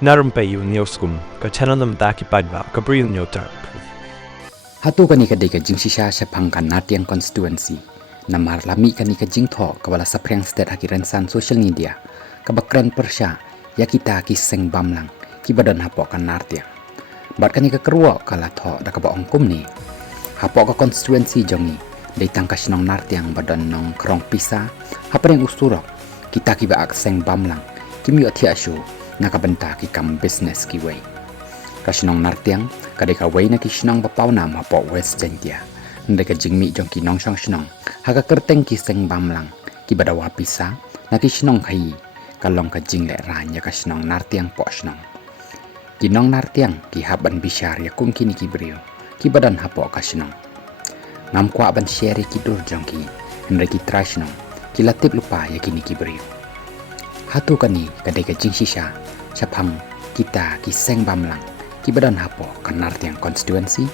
Narumpayu nioskum, ka chananam taki padba, ka brill nyotar. Hatu kani ka deka jing sisa sepangkan Natiang constituency. Namar lami kani ka jing tho kawala sapreng state haki rensan social media. Kabakren persya ya kita kiseng bamlang ki badan hapok kan Natiang. Bat kani ka kerwo kala tho da ka ba ongkum ni. Hapok ka constituency jongi datang ka sinong Natiang badan nong krong pisa hapreng usturok kita ki ba akseng bamlang kimi othia shu nakabenta ki kam business ki way. Kasinong Natiang kadai ka way na kisinong bapaw na mapo west jentia ndai ka jingmi jong kinong song sinong haka kerteng kiseng bamlang ki badawa pisa na kisinong kai kalong ka jingle ranya kasinong Natiang po sinong kinong Natiang ki haban bisyar ya kum kini ki brio ki badan hapo kasinong ngam kwa ban share ki dur jong ki ndai ki try sinong ki latip lupa ya kini ki brio hatu kani kadai ka jing sisa sapang kita kiseng bamlang ki badan hapo kan Natiang constituency